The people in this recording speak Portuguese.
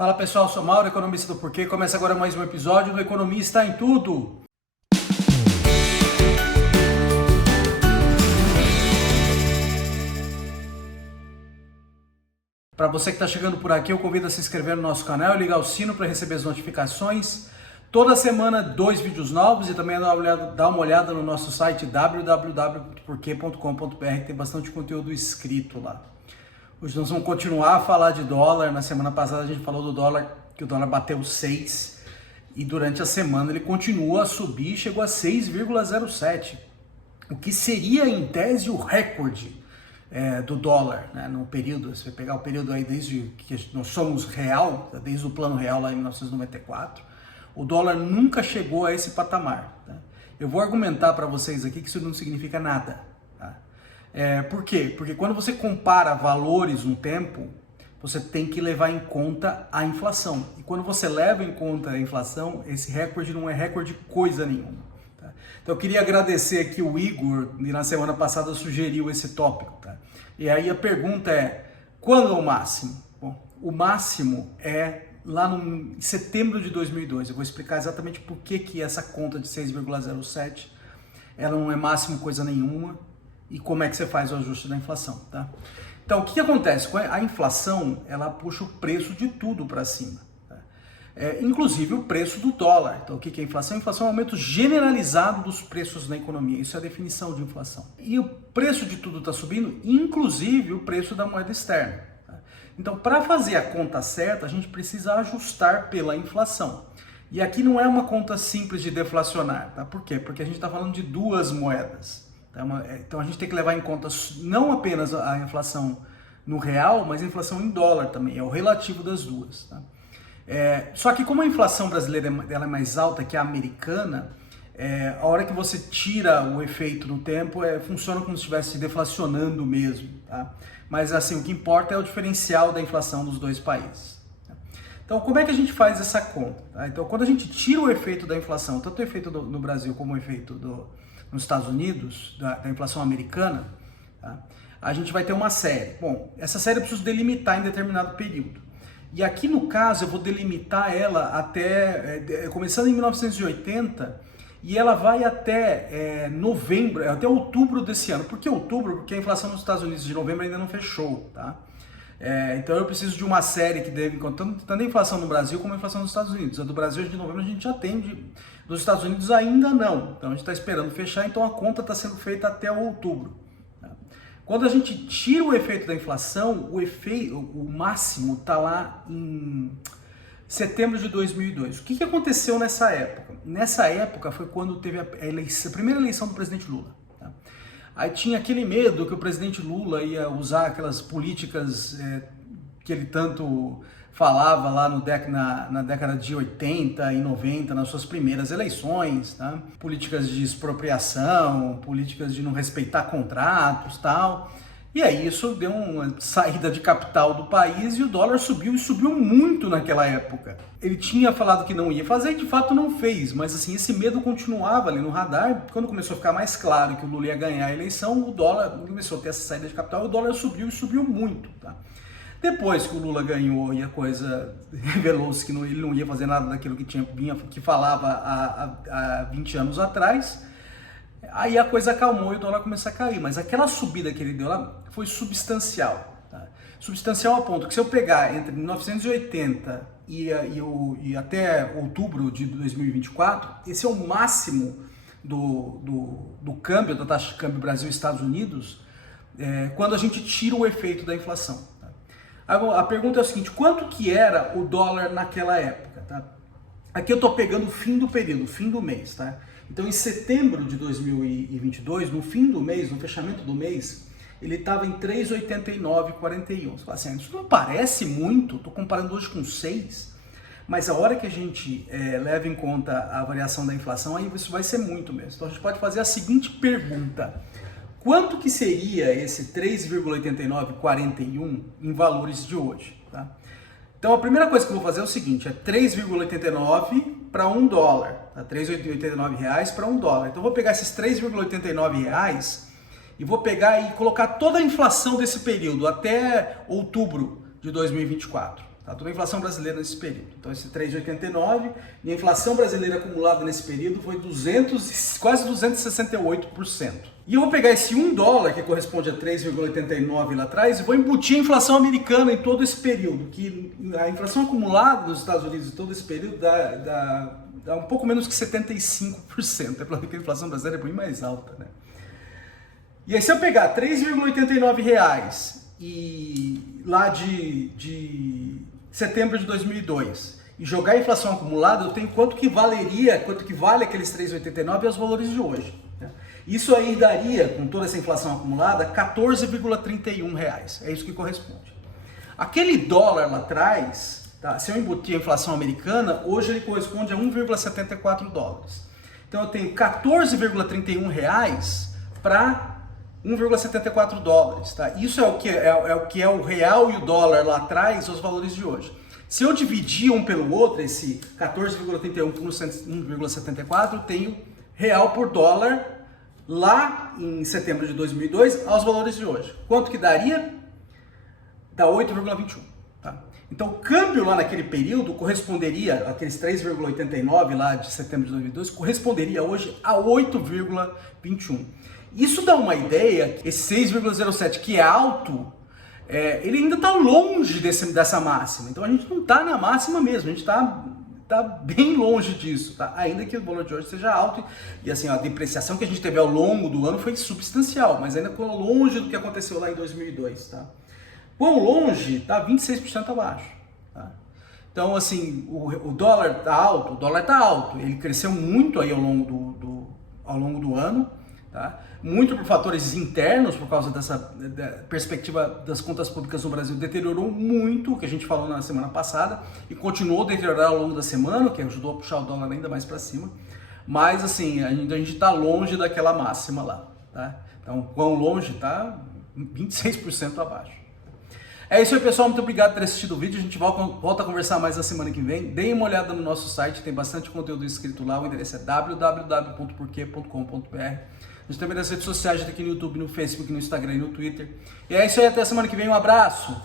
Fala pessoal, sou Mauro, economista do Porquê. Começa agora mais um episódio do Economista em Tudo. Para você que está chegando por aqui, eu convido a se inscrever no nosso canal e ligar o sino para receber as notificações. Toda semana, 2 vídeos novos e também dá uma olhada no nosso site www.porque.com.br, que tem bastante conteúdo escrito lá. Hoje nós vamos continuar a falar de dólar. Na semana passada a gente falou do dólar, que o dólar bateu 6 e durante a semana ele continua a subir, chegou a 6,07, o que seria em tese o recorde do dólar, né, no período. Se você pegar o período aí desde que nós somos real, desde o plano real lá em 1994, o dólar nunca chegou a esse patamar. Tá? Eu vou argumentar para vocês aqui que isso não significa nada. Tá? Por quê? Porque quando você compara valores no tempo, você tem que levar em conta a inflação. E quando você leva em conta a inflação, esse recorde não é recorde coisa nenhuma. Tá? Então eu queria agradecer aqui o Igor, que na semana passada sugeriu esse tópico. Tá? E aí a pergunta é, quando é o máximo? Bom, o máximo é lá em setembro de 2002. Eu vou explicar exatamente por que essa conta de 6,07 ela não é máximo coisa nenhuma e como é que você faz o ajuste da inflação, tá? Então, o que acontece? A inflação, ela puxa o preço de tudo para cima, tá? Inclusive o preço do dólar. Então, o que é inflação? A inflação é um aumento generalizado dos preços na economia. Isso é a definição de inflação. E o preço de tudo está subindo, inclusive o preço da moeda externa. Então, para fazer a conta certa, a gente precisa ajustar pela inflação. E aqui não é uma conta simples de deflacionar, tá? Por quê? Porque a gente está falando de duas moedas. Tá? Então, a gente tem que levar em conta não apenas a inflação no real, mas a inflação em dólar também. É o relativo das duas. Tá? Só que como a inflação brasileira ela é mais alta que a americana, a hora que você tira o efeito no tempo, funciona como se estivesse deflacionando mesmo. Tá? Mas assim, o que importa é o diferencial da inflação dos dois países. Tá? Então, como é que a gente faz essa conta? Tá? Então, quando a gente tira o efeito da inflação, tanto o efeito no Brasil como o efeito nos Estados Unidos, da inflação americana, tá? A gente vai ter uma série. Bom, essa série eu preciso delimitar em determinado período. E aqui no caso eu vou delimitar ela até, começando em 1980, e ela vai até novembro, até outubro desse ano. Por que outubro? Porque a inflação nos Estados Unidos de novembro ainda não fechou, tá? Então eu preciso de uma série que deve contar tanto a inflação no Brasil como a inflação nos Estados Unidos. A do Brasil de novembro a gente já tem, dos Estados Unidos ainda não. Então a gente está esperando fechar, então a conta está sendo feita até outubro. Tá? Quando a gente tira o efeito da inflação, o máximo está lá em setembro de 2002. O que aconteceu nessa época? Nessa época foi quando teve a primeira eleição do presidente Lula. Tá? Aí tinha aquele medo que o presidente Lula ia usar aquelas políticas que ele tanto falava lá na década de 80 e 90, nas suas primeiras eleições, tá? Políticas de expropriação, políticas de não respeitar contratos e tal. E aí isso deu uma saída de capital do país e o dólar subiu, e subiu muito naquela época. Ele tinha falado que não ia fazer e de fato não fez, mas assim, esse medo continuava ali no radar. Quando começou a ficar mais claro que o Lula ia ganhar a eleição, o dólar começou a ter essa saída de capital e o dólar subiu, e subiu muito. Tá? Depois que o Lula ganhou e a coisa revelou-se que ele não ia fazer nada daquilo que falava há 20 anos atrás, aí a coisa acalmou e o dólar começou a cair. Mas aquela subida que ele deu lá foi substancial. Tá? Substancial a ponto que se eu pegar entre 1980 e até outubro de 2024, esse é o máximo do câmbio, da taxa de câmbio Brasil e Estados Unidos, quando a gente tira o efeito da inflação. Tá? A pergunta é o seguinte, quanto que era o dólar naquela época? Tá? Aqui eu estou pegando o fim do período, o fim do mês. Tá? Então, em setembro de 2022, no fim do mês, no fechamento do mês, ele estava em 3,8941. Você fala assim, isso não parece muito, estou comparando hoje com 6, mas a hora que a gente leva em conta a variação da inflação, aí isso vai ser muito mesmo. Então, a gente pode fazer a seguinte pergunta. Quanto que seria esse 3,8941 em valores de hoje? Tá? Então, a primeira coisa que eu vou fazer é o seguinte, 3,89 para $1, tá? 3,89 reais para $1. Então, eu vou pegar esses 3,89 reais e vou pegar e colocar toda a inflação desse período até outubro de 2024. Tá? Toda a inflação brasileira nesse período. Então esse 3,89 e a inflação brasileira acumulada nesse período foi quase 268%. E eu vou pegar esse $1, que corresponde a 3,89 lá atrás, e vou embutir a inflação americana em todo esse período, que a inflação acumulada nos Estados Unidos em todo esse período dá um pouco menos que 75%. É para ver que a inflação brasileira é bem mais alta, né? E aí se eu pegar R$3,89 e lá de setembro de 2002 e jogar a inflação acumulada, eu tenho quanto que vale aqueles 3,89 aos valores de hoje. Né? Isso aí daria, com toda essa inflação acumulada, R$14,31. É isso que corresponde. Aquele dólar lá atrás, tá? Se eu embutir a inflação americana, hoje ele corresponde a 1,74 dólares. Então eu tenho R$14,31 para 1,74 dólares, tá? Isso é o que é o real e o dólar lá atrás, os valores de hoje. Se eu dividir um pelo outro, esse 14,31 por 1,74, eu tenho real por dólar lá em setembro de 2002 aos valores de hoje. Quanto que daria? Dá 8,21, tá? Então o câmbio lá naquele período corresponderia, aqueles 3,89 lá de setembro de 2002, corresponderia hoje a 8,21. Isso dá uma ideia, esse 6,07 que é alto, ele ainda está longe dessa máxima. Então a gente não está na máxima mesmo, a gente está bem longe disso, tá? Ainda que o valor de hoje seja alto e assim, a depreciação que a gente teve ao longo do ano foi substancial, mas ainda ficou longe do que aconteceu lá em 2002, tá? Quão longe? Está 26% abaixo, tá? Então assim, o dólar está alto, ele cresceu muito aí ao longo do ano, tá? Muito por fatores internos, por causa da perspectiva das contas públicas no Brasil, deteriorou muito, o que a gente falou na semana passada, e continuou a deteriorar ao longo da semana, o que ajudou a puxar o dólar ainda mais para cima. Mas assim, a gente está longe daquela máxima lá, tá? Então, quão longe? Está 26% abaixo. É isso aí, pessoal, muito obrigado por ter assistido o vídeo, a gente volta a conversar mais na semana que vem. Deem uma olhada no nosso site, tem bastante conteúdo escrito lá, o endereço é www.porquê.com.br. A gente também nas redes sociais, aqui no YouTube, no Facebook, no Instagram e no Twitter. E é isso aí, até a semana que vem, um abraço!